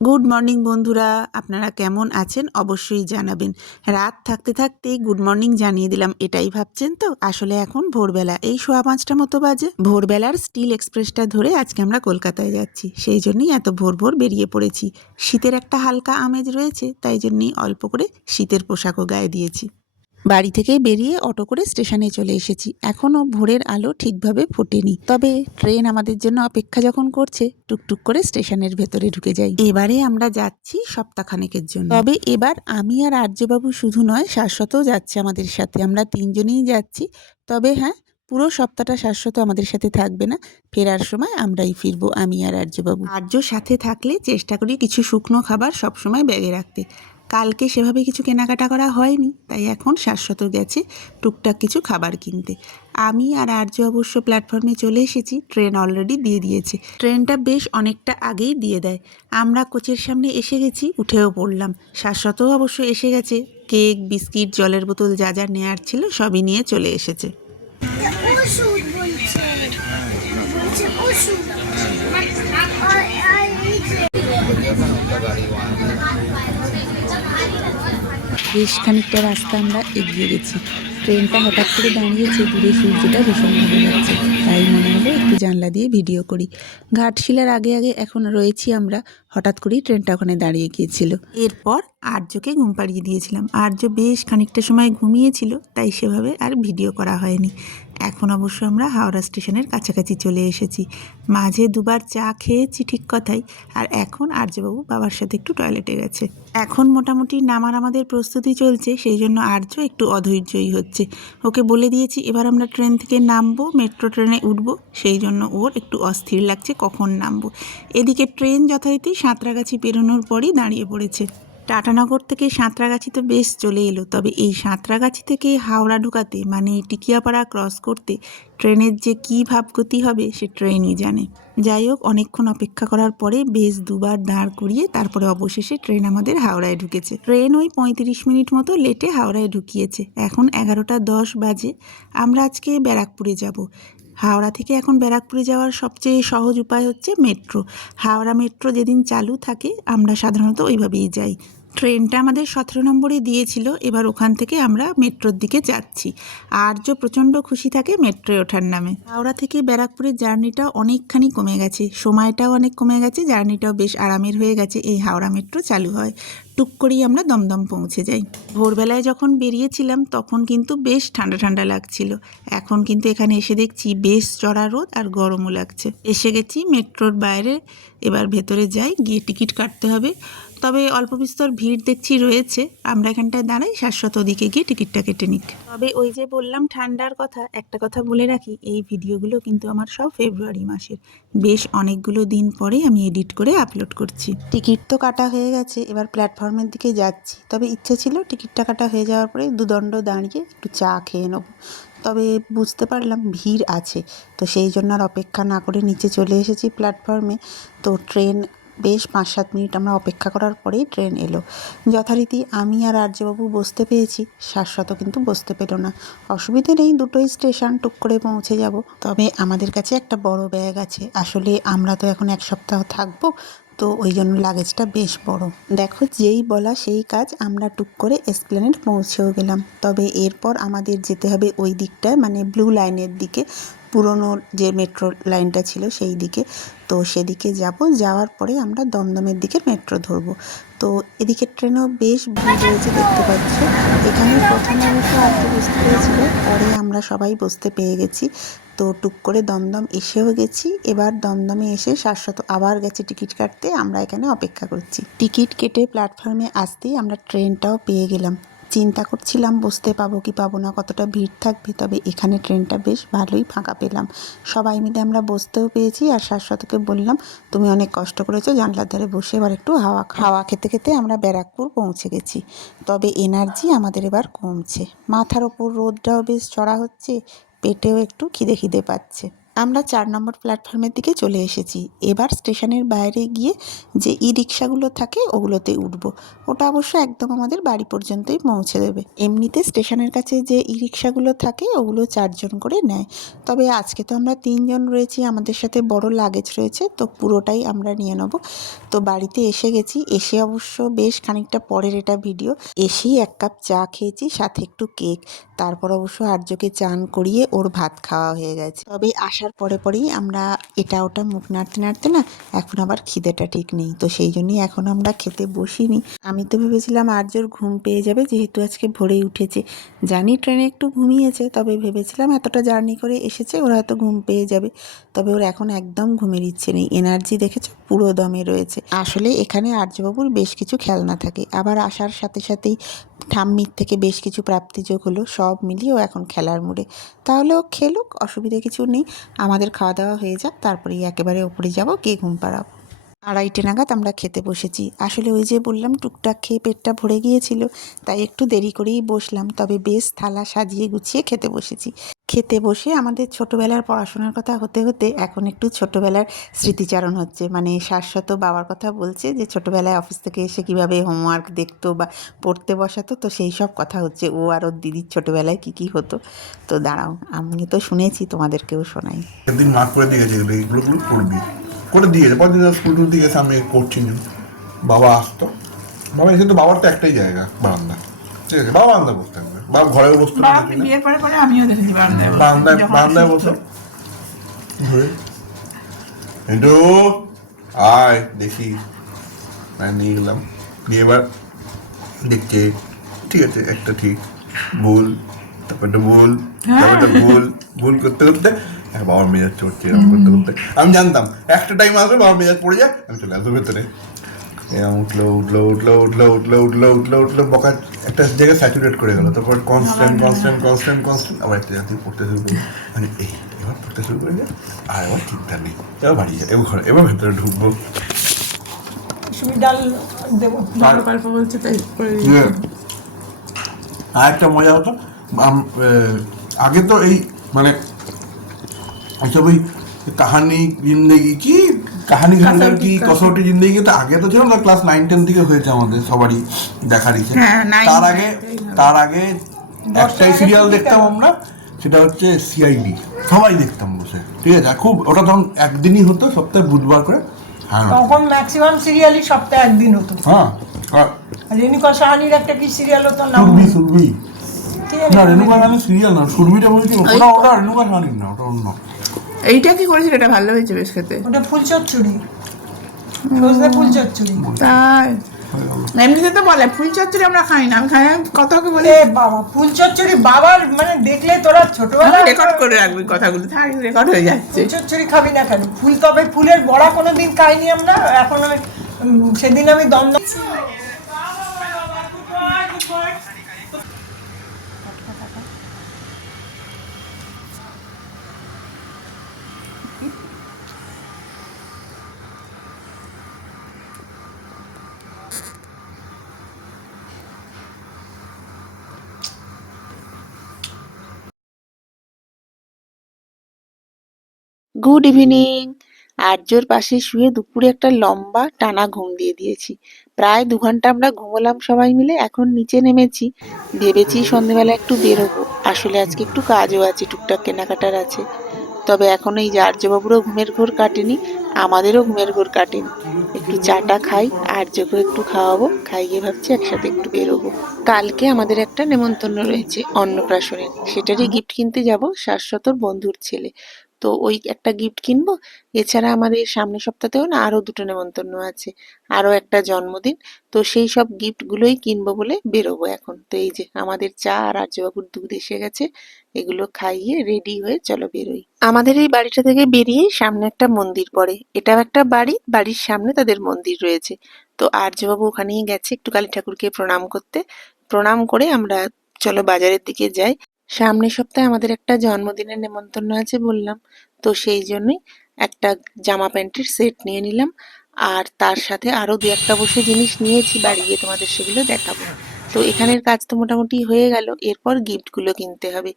Good morning বন্ধুরা, আপনারা কেমন আছেন অবশ্যই জানাবেন। রাত থাকতে থাকতেই গুড মর্নিং জানিয়ে দিলাম, এটাই ভাবছেন তো? আসলে এখন ভোরবেলা এই 5:15 মতো বাজে। ভোরবেলার স্টিল এক্সপ্রেসটা ধরে আজকে আমরা কলকাতায় যাচ্ছি, সেই জন্যই এত ভোর ভোর বেরিয়ে পড়েছি। শীতের একটা হালকা আমেজ রয়েছে, তাই জন্যই অল্প করে শীতের পোশাকও গায়ে দিয়েছি। বাড়ি থেকে বেরিয়ে অটো করে স্টেশনে চলে এসেছি। এখনও ভোরের আলো ঠিকভাবে ফোটেনি, তবে ট্রেন আমাদের জন্য অপেক্ষা যখন করছে, টুকটুক করে স্টেশনের ভেতরে ঢুকে যাই। এবারে আমরা যাচ্ছি সপ্তাহখানেকের জন্য। তবে এবার আমি আর আর্যবাবু শুধু নয়, শাশ্বতও যাচ্ছে আমাদের সাথে। আমরা তিনজনেই যাচ্ছি। তবে হ্যাঁ, পুরো সপ্তাহটা শাশ্বত আমাদের সাথে থাকবে না। ফেরার সময় আমরাই ফিরবো, আমি আর আর্যবাবু। আর্য সাথে থাকলে চেষ্টা করি কিছু শুকনো খাবার সবসময় ব্যাগে রাখতে। কালকে সেভাবে কিছু কেনাকাটা করা হয়নি, তাই এখন শাশ্বত গেছে টুকটাক কিছু খাবার কিনতে। আমি আর আর্য অবশ্য প্ল্যাটফর্মে চলে এসেছি, ট্রেন অলরেডি দিয়ে দিয়েছে। ট্রেনটা বেশ অনেকটা আগেই দিয়ে দেয়। আমরা কোচের সামনে এসে গেছি, উঠেও পড়লাম। শাশ্বতও অবশ্য এসে গেছে। কেক, বিস্কিট, জলের বোতল যা যা নেয়ার ছিল সবই নিয়ে চলে এসেছে। বেশ খানিকটা রাস্তা আমরা এগিয়ে গেছি। ট্রেনটা হঠাৎ করে দাঁড়িয়েছে, দূরে সূর্যটা ভীষণ ভালো লাগছে, তাই মনে হলো একটু জানলা দিয়ে ভিডিও করি। ঘাটশিলার আগে আগে এখন রয়েছি আমরা। হঠাৎ করেই ট্রেনটা ওখানে দাঁড়িয়ে গিয়েছিল। এরপর আর্যকে ঘুম পাড়িয়ে দিয়েছিলাম। আর্য বেশ খানিকটা সময় ঘুমিয়েছিল, তাই সেভাবে আর ভিডিও করা হয়নি। এখন অবশ্য আমরা হাওড়া স্টেশনের কাছাকাছি চলে এসেছি। মাঝে দুবার চা খেয়েছি ঠিক কথাই, আর এখন আর্যবাবু বাবার সাথে একটু টয়লেটে গেছে। এখন মোটামুটি নামার আমাদের প্রস্তুতি চলছে, সেই জন্য আর্য একটু অধৈর্যই হচ্ছে। ওকে বলে দিয়েছি এবার আমরা ট্রেন থেকে নামবো, মেট্রো ট্রেনে উঠবো, সেই জন্য ওর একটু অস্থির লাগছে কখন নামবো। এদিকে ট্রেন যথারীতি সাঁতরাগাছি পেরোনোর পরই দাঁড়িয়ে পড়েছে। টাটানগর থেকে সাঁতরাগাছি তো বেশ চলে এলো, তবে এই সাঁতরাগাছি থেকে হাওড়া ঢুকাতে মানে টিকিয়াপাড়া ক্রস করতে ট্রেনের যে কী ভাবগতি হবে সে ট্রেনই জানে। যাই হোক, অনেকক্ষণ অপেক্ষা করার পরে বেশ দুবার দাঁড় করিয়ে তারপরে অবশেষে ট্রেন আমাদের হাওড়ায় ঢুকেছে। ট্রেন ওই 35 মিনিট মতো লেটে হাওড়ায় ঢুকিয়েছে। এখন 11টা 10 বাজে। আমরা আজকে ব্যারাকপুরে যাব। হাওড়া থেকে এখন ব্যারাকপুরে যাওয়ার সবচেয়ে সহজ উপায় হচ্ছে মেট্রো। হাওড়া মেট্রো যেদিন চালু থাকে আমরা সাধারণত ওইভাবেই যাই। ট্রেনটা আমাদের 17 নম্বরে দিয়েছিল, এবার ওখান থেকে আমরা মেট্রোর দিকে যাচ্ছি। আর্য প্রচণ্ড খুশি থাকে মেট্রোয় ওঠার নামে। হাওড়া থেকে ব্যারাকপুরের জার্নিটা অনেকখানি কমে গেছে, সময়টাও অনেক কমে গেছে, জার্নিটাও বেশ আরামের হয়ে গেছে এই হাওড়া মেট্রো চালু হয়। টুক করেই আমরা দমদম পৌঁছে যাই। ভোরবেলায় যখন বেরিয়েছিলাম তখন কিন্তু বেশ ঠান্ডা ঠান্ডা লাগছিল। এখন কিন্তু এখানে এসে দেখছি বেশ চড়া রোদ আর গরমও লাগছে। এসে গেছি মেট্রোর বাইরে, এবার ভেতরে যাই, গিয়ে টিকিট কাটতে হবে। তবে অল্প বিস্তর ভিড় দেখছি রয়েছে। আমরা এখানটায় দাঁড়াই, শাশ্বত ওদিকে গিয়ে টিকিটটা কেটে নিক। তবে ওই যে বললাম ঠান্ডার কথা, একটা কথা বলে রাখি, এই ভিডিওগুলো কিন্তু আমার সব ফেব্রুয়ারি মাসের। বেশ অনেকগুলো দিন পরে আমি এডিট করে আপলোড করছি। টিকিট তো কাটা হয়ে গেছে, এবার প্ল্যাটফর্মের দিকে যাচ্ছি। তবে ইচ্ছে ছিল টিকিটটা কাটা হয়ে যাওয়ার পরে দুদণ্ড দাঁড়িয়ে একটু চা খেয়ে নেব, তবে বুঝতে পারলাম ভিড় আছে, তো সেই জন্য আর অপেক্ষা না করে নিচে চলে এসেছি প্ল্যাটফর্মে। তো ট্রেন বেশ 5-7 মিনিট আমরা অপেক্ষা করার পরেই ট্রেন এলো। যথারীতি আমি আর আর্যবাবু বসতে পেয়েছি, শাশ্বত কিন্তু বসতে পেল না। অসুবিধে নেই, দুটোই স্টেশন, টুক করে পৌঁছে যাব। তবে আমাদের কাছে একটা বড় ব্যাগ আছে, আসলে আমরা তো এখন 1 সপ্তাহ থাকবো, তো ওই জন্য লাগেজটা বেশ বড়। দেখো, যেই বলা সেই কাজ, আমরা টুক করে এসপ্ল্যানেড পৌঁছেও গেলাম। তবে এরপর আমাদের যেতে হবে ওই দিকটায়, মানে ব্লু লাইনের দিকে, পুরনো যে মেট্রো লাইনটা ছিল সেই দিকে। তো সেদিকে যাব, যাওয়ার পরে আমরা দমদমের দিকে মেট্রো ধরবো। তো এদিকে ট্রেনেও বেশ ভিড় রয়েছে দেখতে পাচ্ছ। এখানে প্রথমে অবশ্য আর্য বসতে পেরেছিল, পরে আমরা সবাই বসতে পেয়ে গেছি। তো টুক করে দমদম এসেও গেছি। এবার দমদমে এসে শাশ্বত আবার গেছে টিকিট কাটতে, আমরা এখানে অপেক্ষা করছি। টিকিট কেটে প্ল্যাটফর্মে আসতেই আমরা ট্রেনটাও পেয়ে গেলাম। চিন্তা করছিলাম বসতে পাবো কি পাবো না, কতটা ভিড় থাকবে, তবে এখানে ট্রেনটা বেশ ভালোই ফাঁকা পেলাম। সবাই মিলে আমরা বসতেও পেয়েছি, আর শাশ্বতকে বললাম তুমি অনেক কষ্ট করেছো, জানলার ধারে বসে এবার একটু হাওয়া খেতে খেতে আমরা ব্যারাকপুর পৌঁছে গেছি। তবে এনার্জি আমাদের এবার কমছে, মাথার ওপর রোদটাও বেশ চড়া হচ্ছে, পেটেও একটু খিদে খিদে পাচ্ছে। আমরা 4 নম্বর প্ল্যাটফর্মের দিকে চলে এসেছি। এবার স্টেশনের বাইরে গিয়ে যে ই রিক্সাগুলো থাকে ওগুলোতে উঠব। ওটা অবশ্য একদম আমাদের বাড়ি পর্যন্তই পৌঁছে দেবে। এমনিতে স্টেশনের কাছে যে ই রিক্সাগুলো থাকে ওগুলো 4 জন করে নেয়। তবে আজকে তো আমরা 3 জন রয়েছি, আমাদের সাথে বড় লাগেজ রয়েছে, তো পুরোটাই আমরা নিয়ে নেব। তো বাড়িতে এসে গেছি, এসে অবশ্য বেশ খানিকটা পরের এটা ভিডিও। এসেই 1 কাপ চা খেয়েছি, সাথে একটু কেক। তারপর অবশ্য আর্যকে চান করিয়ে ওর ভাত খাওয়া হয়ে গেছে। তবে আসার পরেই আমরা এটা ওটা মুখ নাড়তে নাড়তে না এখন আবার খিদেটা ঠিক নেই, তো সেই জন্যই এখন আমরা খেতে বসিনি। আমি তো ভেবেছিলাম আর্যর ঘুম পেয়ে যাবে, যেহেতু আজকে ভোরেই উঠেছে। জানি ট্রেনে একটু ঘুমিয়েছে, তবে ভেবেছিলাম এতটা জার্নি করে এসেছে ওর হয়তো ঘুম পেয়ে যাবে। তবে ওর এখন একদম ঘুমের ইচ্ছে নেই, এনার্জি দেখেছো পুরো দমে রয়েছে। আসলে এখানে আর্যবাবুর বেশ কিছু খেলনা থাকে, আবার আসার সাথে সাথেই ঠাম্মির থেকে বেশ কিছু প্রাপ্তিযোগ হলো, সব মিলিয়ে ও এখন খেলার মুডে। তাহলে ও খেলুক, অসুবিধা কিছু নেই। আমাদের খাওয়া দাওয়া হয়ে যাক, তারপরেই একেবারে ওপরে যাব, গিয়ে ঘুম পাড়াবো। 2:30 নাগাদ আমরা খেতে বসেছি। আসলে ওই যে বললাম টুকটাক খেয়ে পেটটা ভরে গিয়েছিল, তাই একটু দেরি করেই বসলাম। তবে বেশ থালা সাজিয়ে গুছিয়ে খেতে বসেছি। খেতে বসে আমাদের ছোটোবেলার পড়াশোনার কথা হতে হতে এখন একটু ছোটোবেলার স্মৃতিচারণ হচ্ছে। মানে শাশ্বত বাবার কথা বলছে যে ছোটোবেলায় অফিস থেকে এসে কীভাবে হোমওয়ার্ক দেখতো বা পড়তে বসাতো, তো সেই সব কথা হচ্ছে। ও আর ওর দিদির ছোটোবেলায় কী হতো। তো দাঁড়াও, আমি তো শুনেছি, তোমাদেরকেও শোনাই। একদিন মাঠ করে দিয়ে গেছে, এগুলো পড়বি করে দিয়েছে। পরদিন স্কুল টুল দিয়ে গেছে, আমি করছি না। বাবা আসতো, বাবা এসে তো বাবার তো একটাই জায়গা বারান্দা, ঠিক আছে? বাবা বারান্দা বসতে হবে, বাবা ঘরেও বসতে হবে, বিয়ের পরে পরে আমিও দেখেছি বারান্দায় বসে ঘুরে একটু আয় দেখি, নিয়ে গেলাম। নিয়ে এবার দেখছে, ঠিক আছে একটা ঠিক ভুল, তারপর একটা ভুল, তারপর একটা ভুল করতে করতে বাবার মেজাজ চড়ছে, এরকম করতে করতে আমি জানতাম একটা টাইম আসবে বাবার মেজাজ পড়ে যায়, আমি চলে আসবো ভেতরে। এরকম উঠলো বকা একটা জায়গায় স্যাচুরেট করে গেল। তারপর কনস্ট্যান্ট আবার একটা জাতি পড়তে শুরু করলো। মানে এই এবার পড়তে শুরু করে যায়, আর এবার ঠিকঠাক নেই, এবার বাড়ি যায়, এবার ঘরে, এবার ভেতরে ঢুকবো। ডাল দেবো, ডাল গল্প বলছে তাই আর একটা মজা হতো, আগে তো এই মানে এইসব ওই কাহানি জিন্দেগি কি কাহানি ঘান্ডার কি কসৌটি জিন্দেগি, তো আগে তো ছিল না, ক্লাস 9-10 থেকে হয়েছে আমাদের সবারই দেখার ইচ্ছে। তার আগে একটাই সিরিয়াল দেখতাম আমরা, সেটা হচ্ছে সিআইডি, সবাই দেখতাম বসে, ঠিক আছে? খুব ওটা তখন একদিনই হতো, সপ্তাহে বুধবার করে। হ্যাঁ, তখন ম্যাক্সিমাম সিরিয়ালই সপ্তাহে একদিন হতো। হ্যাঁ, আর রেণুকা সাহানির একটা কি সিরিয়াল হতো না, সুরভি না, রেণুকা সাহানি সিরিয়াল না, সুরভিটা বলছি, ওটা রেণুকা সাহানির না, ওটা অন্য। এইটা কি করেছিল, এটা ভালো হয়েছে বেশ খেতে। ওটা ফুল চচ্চড়ি, ফুল চচ্চড়ি। তাই এমনিতে তো বলে ফুল চচ্চড়ি আমরা খাই না, আমি খাই কত বলি বাবা ফুল চচ্চড়ি, বাবার মানে দেখলে তোরা ছোটবেলা রেকর্ড করে রাখবি কথাগুলো, থাক রেকর্ড হয়ে যাচ্ছে। ফুল চচ্চড়ি খাবি না কেন? ফুল, তবে ফুলের বড়া কোনোদিন খাইনি আমরা। এখন আমি সেদিন আমি দমদম গুড ইভিনিং। আর্যর পাশে শুয়ে দুপুরে একটা লম্বা টানা ঘুম দিয়ে দিয়েছি। প্রায় 2 ঘন্টা আমরা ঘুমোলাম সবাই মিলে। এখন নিচে নেমেছি, ভেবেছি সন্ধেবেলা একটু বেরোবো। আসলে আজকে একটু কাজও আছে, টুকটাক কেনাকাটার আছে। তবে এখন এই যে আর্যবাবুরও ঘুমের ঘোর কাটেনি, আমাদেরও ঘুমের ঘোর কাটেনি। একটু চাটা খাই, আর্যকেও একটু খাওয়াবো, খাইয়ে ভাবছি একসাথে একটু বেরোবো। কালকে আমাদের একটা নেমন্তন্ন রয়েছে অন্নপ্রাশনের, সেটারই গিফট কিনতে যাব, শাশ্বতর বন্ধুর ছেলে। তো ওই একটা গিফট কিনবো। এছাড়া আমাদের সামনের সপ্তাহতেও না আরো 2টো নেমন্তন্ন আছে, আরো একটা জন্মদিন। তো সেই সব গিফটগুলোই কিনবো বলে বেরোবো এখন। তো এই যে আমাদের চা আর আর্যবাবুর দুধ এসে গেছে, এগুলো খাইয়ে রেডি হয়ে চলো বেরোই। আমাদের এই বাড়িটা থেকে বেরিয়ে সামনে একটা মন্দির পড়ে, এটাও একটা বাড়ি, বাড়ির সামনে তাদের মন্দির রয়েছে। তো আর্যবাবু ওখানেই গেছে একটু কালী ঠাকুরকে প্রণাম করতে। প্রণাম করে আমরা চলো বাজারের দিকে যাই। সামনের সপ্তাহে আমাদের একটা জন্মদিনের নেমন্তন্ন আছে বললাম, তো সেই জন্যই একটা জামা প্যান্টের সেট নিয়ে নিলাম। আর তার সাথে আরো 2-1টা বসে জিনিস নিয়েছি, বাড়ি গিয়ে তোমাদের সেগুলো দেখাবো। তো এখানের কাজ তো মোটামুটি হয়ে গেল, এরপর গিফটগুলো কিনতে হবে।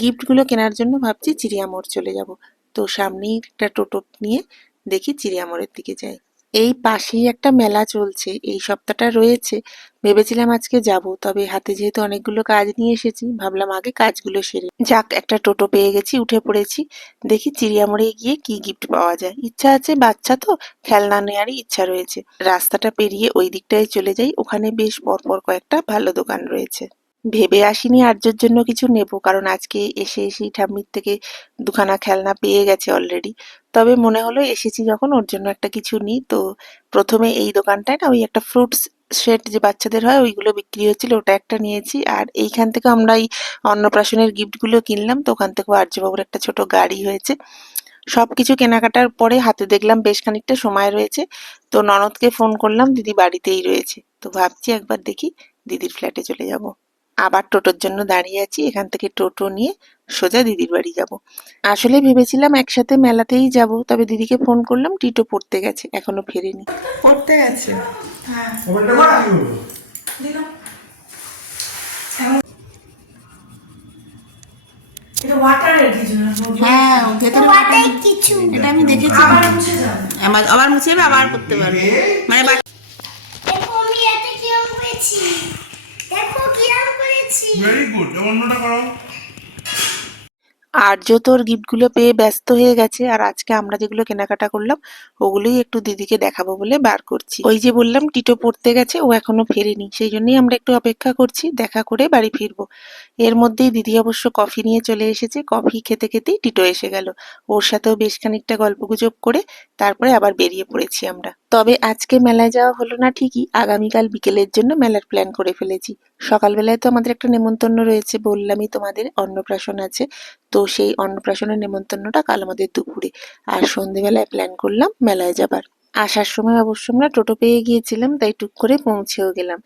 গিফটগুলো কেনার জন্য ভাবছি চিড়িয়া মোড় চলে যাব। তো সামনেই একটা টোটো নিয়ে দেখি চিড়িয়ামোড়ের দিকে যাই। এই পাশেই একটা মেলা চলছে, এই সপ্তাহটা রয়েছে। ভেবেছিলাম আজকে যাব, তবে হাতে যেহেতু অনেকগুলো কাজ নিয়ে এসেছি, ভাবলাম আগে কাজগুলো সেরে যাক। একটা টোটো পেয়ে গেছি, উঠে পড়েছি। দেখি চিড়িয়ামোড়ে গিয়ে কি গিফট পাওয়া যায়। ইচ্ছা আছে, বাচ্চা তো, খেলনা নেওয়ারই ইচ্ছা রয়েছে। রাস্তাটা পেরিয়ে ওই দিকটায় চলে যাই, ওখানে বেশ পরপর কয়েকটা ভালো দোকান রয়েছে। ভেবে আসিনি আর্যর জন্য কিছু নেব, কারণ আজকে এসেই ঠাম্মির থেকে দুখানা খেলনা পেয়ে গেছে অলরেডি। তবে মনে হলো এসেছি যখন ওর জন্য একটা কিছু নিই। তো প্রথমে এই দোকানটায় না ওই একটা ফ্রুটস সেট যে বাচ্চাদের হয় ওইগুলো বিক্রি হচ্ছিল, ওটা একটা নিয়েছি। আর এইখান থেকে আমরা এই অন্নপ্রাশনের গিফটগুলো কিনলাম। তো ওখান থেকেও আর্যবাবুর একটা ছোট গাড়ি হয়েছে। সবকিছু কেনাকাটার পরে হাতে দেখলাম বেশ খানিকটা সময় রয়েছে। তো ননদকে ফোন করলাম, দিদি বাড়িতেই রয়েছে। তো ভাবছি একবার দেখি দিদির ফ্ল্যাটে চলে যাব। আবার টোটোর জন্য দাঁড়িয়ে আছি, এখান থেকে টোটো নিয়ে সোজা দিদির বাড়ি যাব। আসলে ভেবেছিলাম একসাথে মেলাতেই যাব, তবে দিদিকে ফোন করলাম, টিটো পড়তে গেছে, এখনো ফেরেনি। পড়তে গেছে। হ্যাঁ দিলাম। এটা ওয়াটারের কিছু না। হ্যাঁ ভেতরে ওয়াটার কিছু, এটা আমি দেখেছি। আবার মুছে যাবে, আবার মুছে যাবে, আবার করতে পারবে। মানে দেখো আমি এতে কিরম করেছি, দেখো কিরম করেছি। ভেরি গুড, অন্যটা করো। আর্য তোর গিফটগুলো পেয়ে ব্যস্ত হয়ে গেছে, আর আজকে আমরা যেগুলো কেনাকাটা করলাম ওগুলোই একটু দিদিকে দেখাবো বলে বার করছি। ওই যে বললাম টিটো পড়তে গেছে, ও এখনো ফেরেনি, সেই জন্যই আমরা একটু অপেক্ষা করছি, দেখা করে বাড়ি ফিরবো। এর মধ্যেই দিদি অবশ্য কফি নিয়ে চলে এসেছে। কফি খেতে খেতেই টিটো এসে গেল, ওর সাথেও বেশ খানিকটা গল্পগুজব করে তারপরে আবার বেরিয়ে পড়েছি আমরা। তবে আজকে মেলায় যাওয়া হলো না ঠিকই, আগামীকাল বিকেলের জন্য মেলার প্ল্যান করে ফেলেছি। সকালবেলায় তো আমাদের একটা নেমন্তন্ন রয়েছে, বললামই তোমাদের, অন্নপ্রাশন আছে। তো সেই অন্নপ্রাশনের নেমন্তন্নটা কাল আমাদের দুপুরে। আর সন্ধেবেলায় প্ল্যান করলাম মেলায় যাবার। আসার সময় অবশ্য আমরা টোটো পেয়ে গিয়েছিলাম, তাই টুক করে পৌঁছেও গেলাম।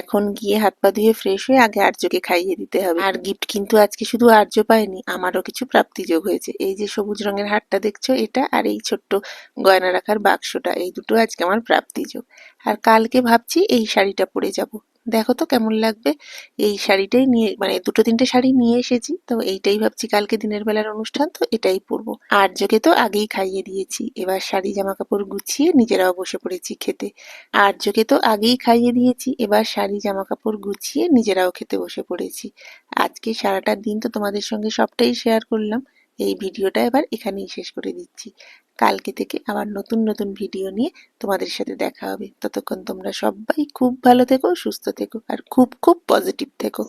এখন গিয়ে হাত পা ধুয়ে ফ্রেশ হয়ে আগে আর্যকে খাইয়ে দিতে হবে। আর গিফট কিন্তু আজকে শুধু আর্য পায়নি, আমারও কিছু প্রাপ্তিযোগ হয়েছে। এই যে সবুজ রঙের হারটা দেখছো, এটা, আর এই ছোট্ট গয়না রাখার বাক্সটা, এই দুটো আজকে আমার প্রাপ্তিযোগ। আর কালকে ভাবছি এই শাড়িটা পরে যাব, দেখো তো কেমন লাগবে। এই শাড়িটাই নিয়ে, মানে দুটো তিনটে শাড়ি নিয়ে এসেছি, তো এইটাই ভাবছি কালকে দিনের বেলার অনুষ্ঠান, তো এটাই পরবো। আর্যকে তো আগেই খাইয়ে দিয়েছি, এবার শাড়ি জামা কাপড় গুছিয়ে নিজেরাও বসে পড়েছি খেতে। আর্যকে তো আগেই খাইয়ে দিয়েছি, এবার শাড়ি জামা কাপড় গুছিয়ে নিজেরাও খেতে বসে পড়েছি। আজকে সারাটা দিন তো তোমাদের সঙ্গে সবটাই শেয়ার করলাম। এই ভিডিওটা এবার এখানেই শেষ করে দিচ্ছি। কালকে থেকে আবার নতুন নতুন ভিডিও নিয়ে তোমাদের সাথে দেখা হবে। ততক্ষণ তোমরা সবাই খুব ভালো থেকো, সুস্থ থেকো, আর খুব খুব পজিটিভ থেকো।